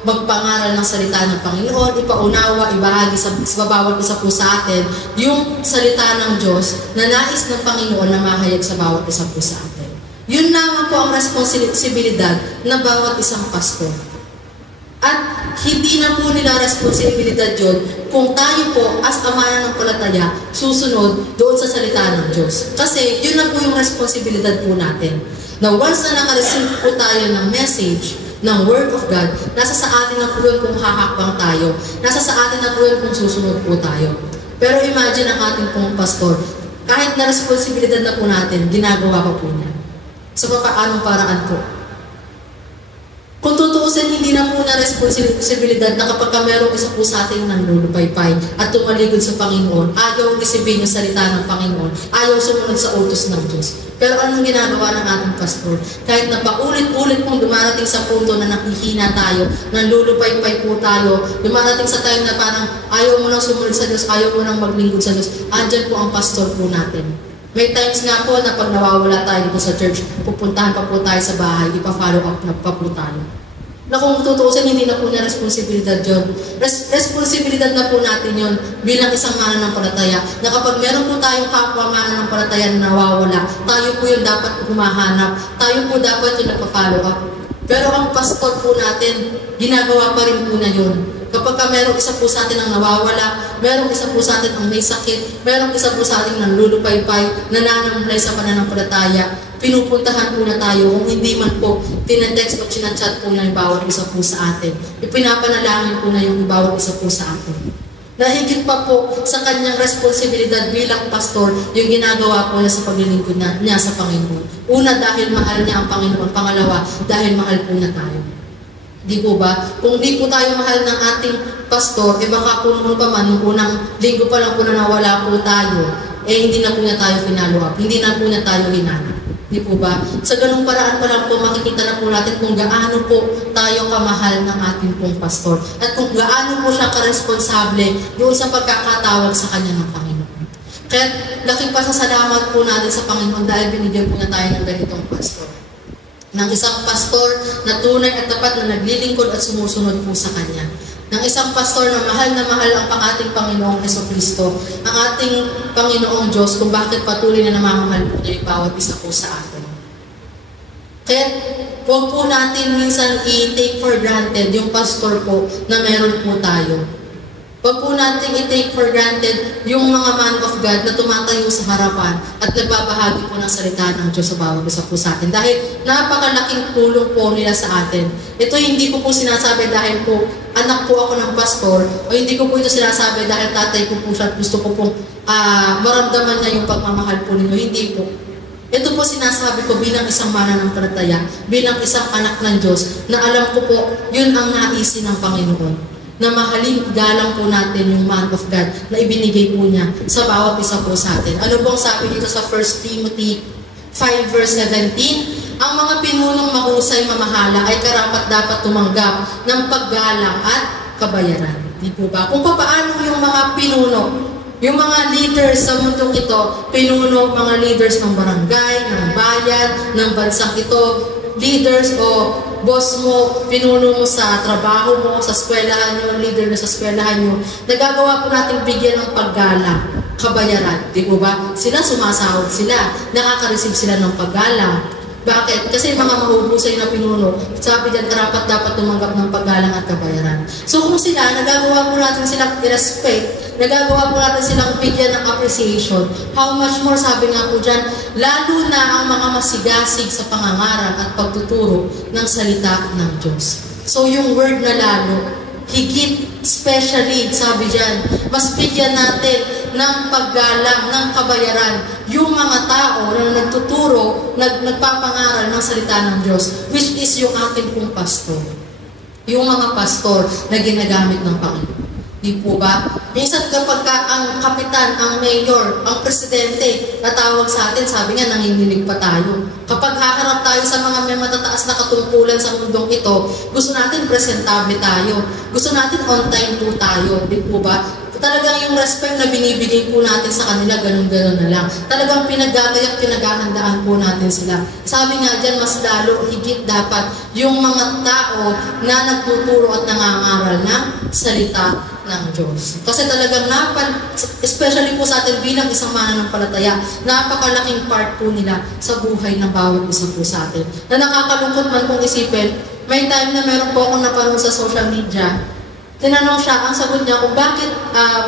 magpangaral ng salita ng Panginoon, ipaunawa, ibahagi sa bawat isa po sa atin yung salita ng Diyos na nais ng Panginoon na mahayag sa bawat isa po sa atin. Yun naman po ang responsibilidad na bawat isang pastor. At hindi na po nila responsibilidad yun kung tayo po as amana ng palataya susunod doon sa salita ng Diyos. Kasi yun na po yung responsibilidad po natin. Na once na nakareceive po tayo ng message, ng Word of God, nasa sa atin na po yun kung hahakbang tayo. Nasa sa atin na po yun kung susunod po tayo. Pero imagine ang ating pong pastor, kahit na responsibilidad na po natin, ginagawa pa po niya. Sa papaanong paraan po? Kung tutuusin, hindi na po na responsibilidad na kapag merong isa po sa ating nanlulupaypay at tumaligod sa Panginoon, ayaw isipin yung salita ng Panginoon, ayaw sumunod sa utos ng Diyos. Pero anong ginagawa ng ating pastor? Kahit na paulit-ulit pong dumarating sa punto na nakihina tayo, nanlulupaypay po tayo, dumarating sa time na parang ayaw mo nang sumunod sa Diyos, ayaw mo nang maglingkod sa Diyos, andyan po ang pastor po natin. May times nga po na pag nawawala tayo dito sa church, pupuntahan pa po tayo sa bahay, ipa-follow up na pa po tayo. Na kung tutuusin, hindi na po na responsibilidad yun. Responsibilidad na po natin yun bilang isang mananampalataya. Na kapag meron po tayong kapwa mananampalataya na nawawala, tayo po yung dapat humahanap. Tayo po dapat yung nagpa-follow up. Pero ang pastor po natin, ginagawa pa rin po na yun. Kapag merong isa po sa atin ang nawawala, merong isa po sa atin ang may sakit, merong isa po sa atin ang lulupaypay, nananamlay sa pananampalataya, pinupuntahan po na tayo, kung hindi man po tinetext o chinachat po na yung bawat isa po sa atin. Ipinapanalangin po na yung bawat isa po sa atin. Nahigit pa po sa kanyang responsibilidad bilang pastor, yung ginagawa po niya sa paglilingkod niya sa Panginoon. Una, dahil mahal niya ang Panginoon. Pangalawa, dahil mahal po niya tayo. Di po ba? Kung di po tayo mahal ng ating pastor, baka po noon pa man, nung unang linggo pa lang po na nawala po tayo, hindi na po niya tayo finalo up. Hindi na po niya tayo hinanap. Di po ba? Sa ganung paraan pa lang po, makikita na po natin kung gaano po tayo kamahal ng ating pong pastor. At kung gaano po siya karesponsable doon sa pagkakatawag sa kanya ng Panginoon. Kaya laking pasasalamat po natin sa Panginoon dahil binigyan po na tayo ng ganitong pastor. Ng isang pastor na tunay at tapat na naglilingkod at sumusunod po sa kanya. Ng isang pastor na mahal ang ating Panginoong Jesucristo, ang ating Panginoong Diyos, kung bakit patuloy na namamahal po niya yung bawat isa po sa atin. Kaya huwag po natin minsan i-take for granted yung pastor po na meron po tayo. Huwag po natin i-take for granted yung mga man of God na tumatayo sa harapan at nagbabahagi po ng salita ng Diyos sa bawat isa po sa atin. Dahil napakalaking tulong po nila sa atin. Ito hindi ko po sinasabi dahil po anak po ako ng pastor o hindi ko po ito sinasabi dahil tatay ko po siya at gusto ko pong maramdaman niya yung pagmamahal po ninyo. Hindi po. Ito po sinasabi ko bilang isang mananampalataya, bilang isang anak ng Diyos na alam ko po yun ang naisin ng Panginoon. Na mahalin, galang po natin yung man of God na ibinigay po niya sa bawat isa po sa atin. Ano pong sabi dito sa 1 Timothy 5 verse 17? Ang mga pinunong mahusay mamahala ay karapat dapat tumanggap ng paggalang at kabayaran. Di po ba? Kung paano yung mga pinuno, yung mga leaders sa mundong ito, pinuno mga leaders ng barangay, ng bayan, ng bansang ito, leaders o boss mo, pinuno mo sa trabaho mo, sa eskwelahan nyo, leader na sa eskwelahan nyo, nagagawa po natin bigyan ng paggalang, kabayaran. Di po ba? Sila sumasahod sila, nakaka-receive sila ng paggalang. Bakit? Kasi mga mahuhusay na pinuno, sabi dyan, dapat tumanggap ng paggalang at kabayaran. So kung sila, nagagawa po natin silang i-respect, nagagawa po natin silang bigyan ng appreciation, how much more, sabi nga po dyan, lalo na ang mga masigasig sa pangangaral at pagtuturo ng salita ng Diyos. So yung word na lalo, higit, especially, sabi dyan, mas bigyan natin ng paggalang, ng kabayaran, yung mga tao na nagtuturo, nagpapangaral ng salita ng Diyos, which is yung ating pong pastor. Yung mga pastor na ginagamit ng Panginoon. Di po ba? Minsan kapag ang kapitan, ang mayor, ang presidente natawag sa atin, sabi nga, nanginginig pa tayo. Kapag haharap tayo sa mga may matataas na katungkulan sa mundong ito, gusto natin presentable tayo. Gusto natin on time po tayo. Di po ba? Talagang yung respect na binibigay po natin sa kanila, ganun-ganun na lang. Talagang pinagdadayak, pinaghahandaan po natin sila. Sabi nga dyan, mas lalo, higit dapat yung mga tao na nagtuturo at nangangaral ng salita ng Diyos. Kasi talagang especially po sa atin bilang isang mananampalataya, napakalaking part po nila sa buhay ng bawat isa po sa atin. Na nakakalungkot man kung isipin, may time na meron po akong napanood sa social media, tinanong siya, ang sagot niya kung bakit,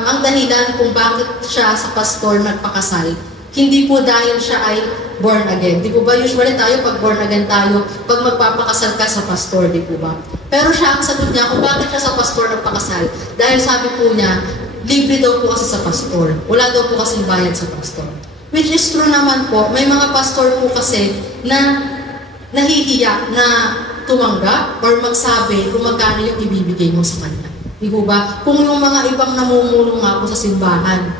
ang dahilan kung bakit siya sa pastor nagpakasal, hindi po dahil siya ay born again. Di po ba usually tayo, pag born again tayo, pag magpapakasal ka sa pastor, di po ba? Pero siya, ang sagot niya kung bakit siya sa pastor nagpakasal, dahil sabi po niya, libre daw po kasi sa pastor. Wala daw po kasing bayad sa pastor. Which is true naman po, may mga pastor po kasi na nahihiya na tumanggap or magsabi kung magkano yung ibibigay mo sa kanila. Di po ba? Kung yung mga ibang namumuno nga po sa simbahan,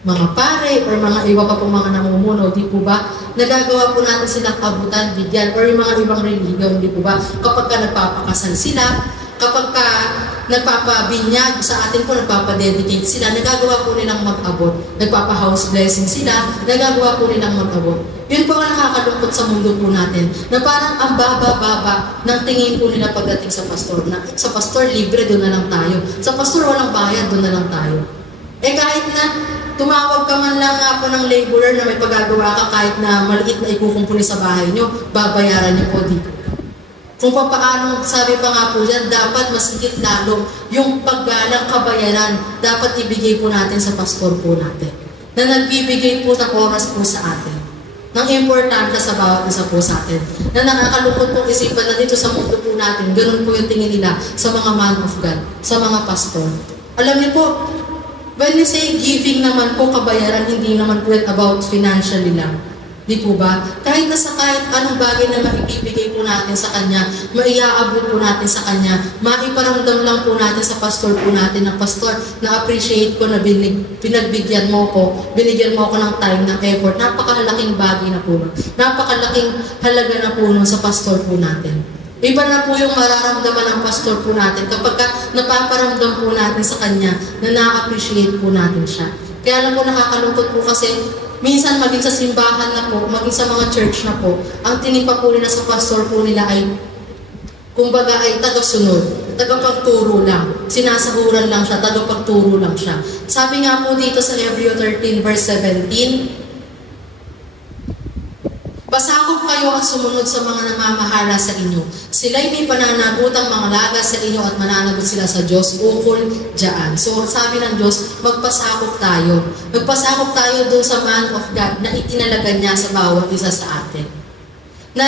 mga pare or mga iba pa pong mga namumuno, di po ba? Nagagawa po natin silang abutan, bigyan, or yung mga ibang religion, di po ba? Kapag ka nagpapakasal sila, kapag ka nagpapabinyag sa atin po, nagpapadedicate sila, nagagawa po nilang mag-abot. Nagpapa-house blessing sila, nagagawa po nilang mag-abot. Yun po ang nakakalungkot sa mundo po natin, na parang ang baba-baba ng tingin po nila pagdating sa pastor. Na, sa pastor, libre, doon na lang tayo. Sa pastor, walang bayad, doon na lang tayo. Kahit na tumawag ka man lang nga po ng laborer na may pagagawa ka, kahit na maliit na ikukumpuni sa bahay nyo, babayaran niyo po dito. Kung paano, sabi pa nga po dyan, dapat mas higit lalo yung paggalang kabayaran dapat ibigay po natin sa pastor po natin. Na nagbibigay po ng oras po sa atin. ng importansya sa bawat isa po sa atin. Na nakakalungkot pong isipan na dito sa mundo po natin, ganun po yung tingin nila sa mga man of God, sa mga pastor. Alam niyo po, when we say giving naman po, kabayaran, hindi naman po about financially lang. Di po ba? Kahit anong bagay na maibibigay po natin sa Kanya, maiaabot po natin sa Kanya, maiparamdam lang po natin sa pastor po natin, ng pastor, na-appreciate ko na pinagbigyan mo ko, binigyan mo ko ng time, ng effort. Napakalaking bagay na po nun. Napakalaking halaga na po nun sa pastor po natin. Iba na po yung mararamdaman ng pastor po natin kapag napaparamdam po natin sa Kanya na na-appreciate po natin siya. Kaya lang po nakakalungkot po kasi minsan maging sa simbahan na po, maging sa mga church na po, ang tinipa po nila sa pastor po nila ay, kumbaga ay tagasunod, tagapagturo lang. Sinasahuran lang siya, tagapagturo lang siya. Sabi nga po dito sa Hebreo 13 verse 17, pasakop kayo at sumunod sa mga namamahala sa inyo. Sila'y may pananagutang mga laga sa inyo at mananagot sila sa Diyos ukol dyan. So sabi ng Diyos, magpasakop tayo. Magpasakop tayo doon sa man of God na itinalaga niya sa bawat isa sa atin. Na,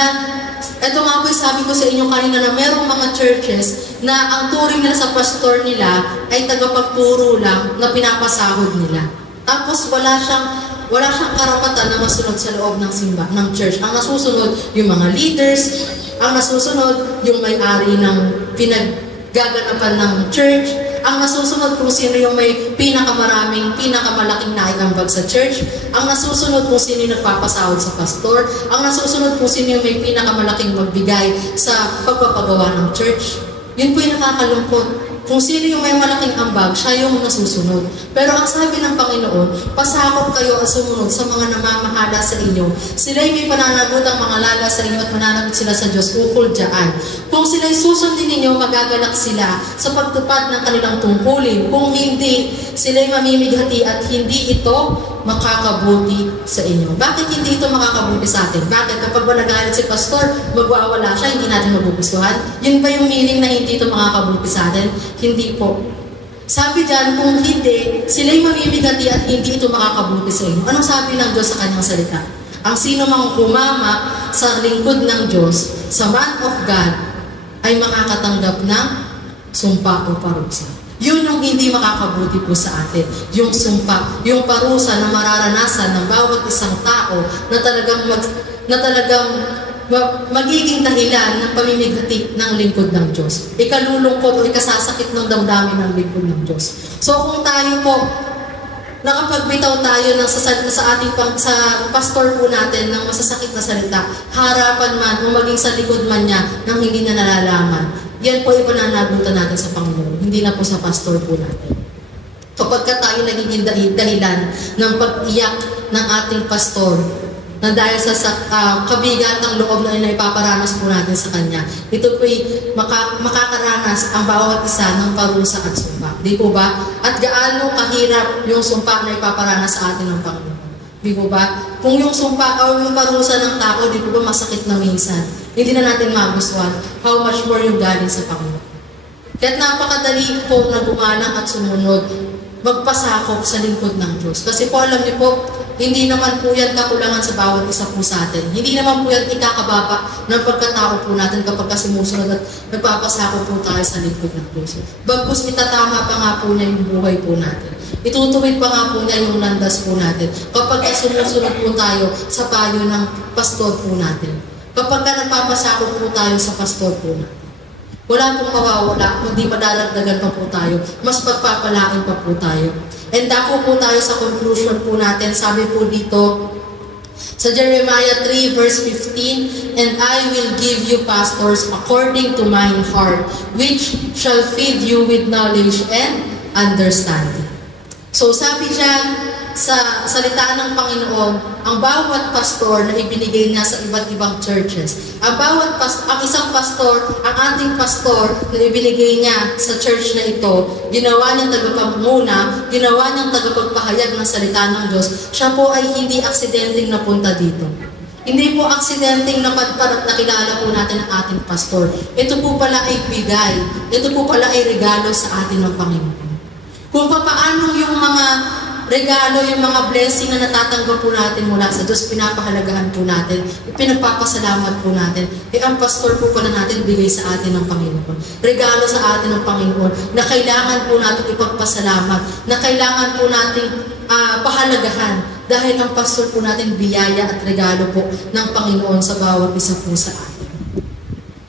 ito nga po sabi ko sa inyo kanina na merong mga churches na ang turing nila sa pastor nila ay tagapagturo lang na pinapasahod nila. Tapos wala siyang karapatan na masunod sa loob ng ng church. Ang nasusunod, yung mga leaders, ang nasusunod, yung may-ari ng pinaggaganapan ng church, ang nasusunod kung sino yung may pinakamalaking naitambag sa church, ang nasusunod kung sino yung nagpapasahod sa pastor, ang nasusunod kung sino yung may pinakamalaking magbigay sa pagpapagawa ng church. Yun po yung nakakalungkot. Kung sino yung may malaking ambag, siya yung nasusunod. Pero ang sabi ng Panginoon, pasakop kayo at sumunod sa mga namamahala sa inyo. Sila'y may pananagot ang mga laga sa inyo at mananagot sila sa Diyos ukol dyan. Kung sila'y susundin ninyo, magagalak sila sa pagtupad ng kanilang tungkulin. Kung hindi, sila'y mamimighati at hindi ito makakabuti sa inyo. Bakit hindi ito makakabuti sa atin? Bakit? Kapag nagalit si pastor, magwawala siya, hindi natin magugustuhan? Yun ba yung meaning na hindi ito makakabuti sa atin? Hindi po. Sabi dyan, kung hindi, sila'y mamimigati at hindi ito makakabuti sa inyo. Anong sabi ng Diyos sa kanyang salita? Ang sino mang kumama sa lingkod ng Diyos, sa man of God, ay makakatanggap ng sumpa o parusa. Yun yung hindi makakabuti po sa atin. Yung sumpa, yung parusa na mararanasan ng bawat isang tao na talagang magiging dahilan ng pamimighati ng lingkod ng Diyos. Ikalulungkot o ikasasakit ng damdamin ng lingkod ng Diyos. So kung tayo po, nakapagbitaw tayo sa ating sa pastor po natin ng masasakit na salita, harapan man o maging sa likod man niya nang hindi na nalalaman, yan po ipananagutan natin sa Panginoon, hindi na po sa pastor po natin. Kapag tayo nagiging dahilan ng pag-iyak ng ating pastor, na dahil sa kabigatang loob na ipaparanas po natin sa Kanya, ito po'y makakaranas ang bawat isa ng parusa at sumpa. Di po ba? At gaano kahirap yung sumpa na ipaparanas sa atin ng Panginoon. Di po ba? Kung yung sumpa o yung parusa ng tao, di po ba masakit na minsan? Hindi na natin magustuhan. How much more yung galing sa Panginoon. Kaya't napakadali po na gumalang at sumunod, magpasakop sa lingkod ng Diyos. Kasi po alam niyo po, hindi naman po yan kakulangan sa bawat isa po sa atin. Hindi naman po yan ikakababa ng pagkatao po natin kapag sumusunod at nagpapasakop po tayo sa lingkod ng Diyos. Bagkus itatama pa nga po niya yung buhay po natin. Itutuwid pa nga po niya yung landas po natin kapag sumusunod po tayo sa payo ng pastor po natin. Kapag nagpapasakop po tayo sa pastor po natin. Wala pong mawawala, hindi madadagdagan pa po tayo. Mas pagpapalain pa po tayo. And dako po tayo sa conclusion po natin. Sabi po dito sa Jeremiah 3 verse 15, "And I will give you pastors according to mine heart, which shall feed you with knowledge and understanding." So sabi dyan, sa salita ng Panginoon, ang bawat pastor na ibinigay niya sa iba't ibang churches, ang isang pastor, ang ating pastor na ibinigay niya sa church na ito, ginawa niyang tagapanguna, ginawa niyang tagapagpahayag ng salita ng Diyos, siya po ay hindi aksidenteng napunta dito. Hindi po aksidenteng nakilala po natin ang ating pastor. Ito po pala ay bigay. Ito po pala ay regalo sa atin ng Panginoon. Kung paano yung mga regalo, yung mga blessing na natatanggap po natin mula sa Diyos, pinapahalagahan po natin, pinagpapasalamat po natin. Ang pastor po pala natin bigay sa atin ng Panginoon. Regalo sa atin ng Panginoon na kailangan po natin ipagpasalamat, na kailangan po natin pahalagahan dahil ang pastor po natin biyaya at regalo po ng Panginoon sa bawat isa po sa atin.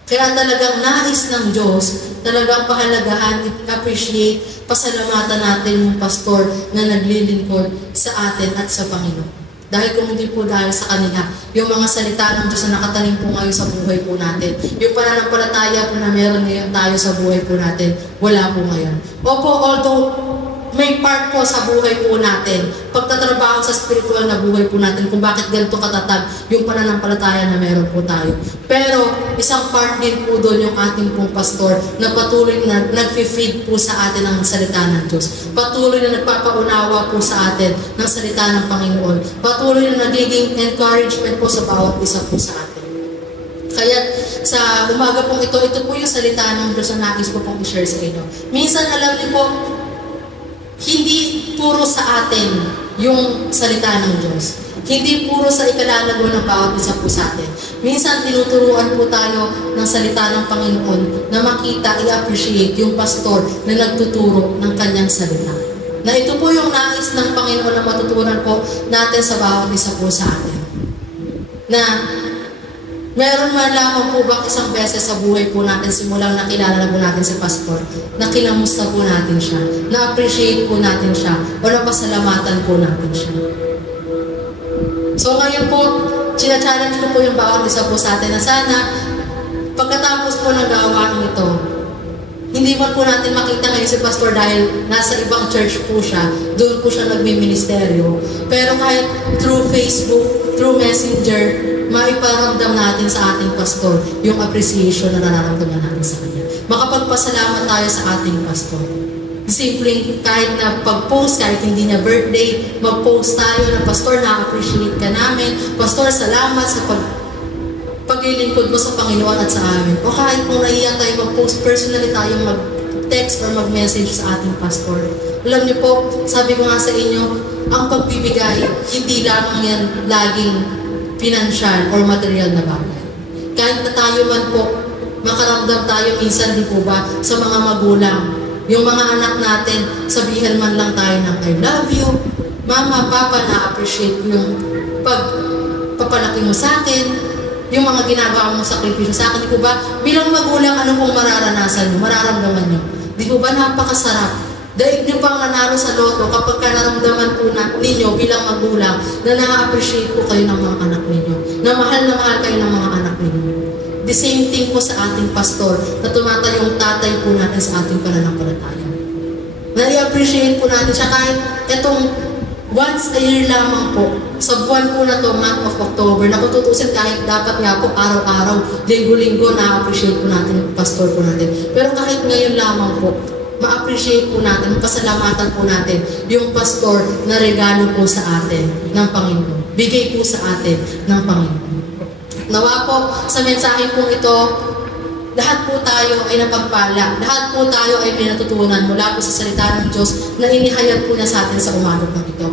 Kaya talagang nais ng Diyos, talagang pahalagahan, appreciate, pasalamatan natin yung pastor na naglilingkod sa atin at sa Panginoon. Dahil kung hindi po dahil sa kanila, yung mga salita ng Diyos na nakatanim po ngayon sa buhay po natin, yung pananampalataya po na meron ngayon tayo sa buhay po natin, wala po ngayon. Opo, although may part po sa buhay po natin, pagtatrabaho sa spiritual na buhay po natin, kung bakit ganito katatag yung pananampalataya na meron po tayo. Pero isang part din po doon yung ating pong pastor na patuloy na nag-feed po sa atin ng salita ng Diyos. Patuloy na nagpapaunawa po sa atin ng salita ng Panginoon. Patuloy na nagiging encouragement po sa bawat isa po sa atin. Kaya sa umaga pong ito po yung salita ng Diyos na nais ko pong i-share sa inyo. Minsan alam niyo po, hindi puro sa atin yung salita ng Diyos. Hindi puro sa ikalalago ng bawat isa po sa atin. Minsan tinuturuan po tayo ng salita ng Panginoon na makita, i-appreciate yung pastor na nagtuturo ng kanyang salita. Na ito po yung nais ng Panginoon na matutunan po natin sa bawat isa po sa atin. Na meron man lamang po ba isang beses sa buhay po natin simulang nakilala na po natin si pastor, na kinamusta po natin siya, na-appreciate po natin siya, o napasalamatan po natin siya. So ngayon po, challenge ko po yung bawat isa po sa atin na sana, pagkatapos po ng gawain ito, hindi man po natin makita ngayon si pastor dahil nasa ibang church po siya, doon po siya nagbiministeryo. Pero kahit through Facebook, through Messenger, maiparamdam natin sa ating pastor yung appreciation na nararamdaman natin sa kanya. Makapagpasalamat tayo sa ating pastor. Simpleng kahit na pag-post, kahit hindi niya birthday, mag-post tayo na pastor, na-appreciate ka namin. Pastor, salamat sa paglilingkod mo sa Panginoon at sa amin. O kahit kung naiyan tayo mag-post, personally tayo mag-text or mag-message sa ating pastor. Alam niyo po, sabi ko nga sa inyo, ang pagbibigay, hindi lamang yan laging financial or material na bagay. Kahit na tayo man po, makaramdam tayo minsan, di po ba, sa mga magulang. Yung mga anak natin, sabihan man lang tayo ng I love you, mama, papa, na-appreciate yung pagpapalaki mo sa akin, yung mga ginagawa mong sakripisyo sa akin, di po ba, bilang magulang, ano pong mararanasan nyo, mararamdaman nyo. Di po ba, napakasarap. Dahil nyo pang nanalo sa loto kapag naramdaman po ninyo bilang magulang na na-appreciate po kayo ng mga anak ninyo, na mahal kayo ng mga anak ninyo. The same thing po sa ating pastor na tumatayong tatay po natin sa ating pananampalataya. Na-appreciate po natin siya kahit itong once a year lamang po, sa buwan po na to, month of October, na kututusin kahit dapat nga po araw-araw, linggo-linggo, na-appreciate po natin yung pastor po natin. Pero kahit ngayon lamang po, ma-appreciate po natin, pasalamatan po natin yung pastor na regalo po sa atin ng Panginoon. Bigay po sa atin ng Panginoon. Nawa po sa mensahe po ito, lahat po tayo ay napagpala. Lahat po tayo ay may natutunan mula po sa salita ng Diyos na inihayag po niya sa atin sa umaga po ito.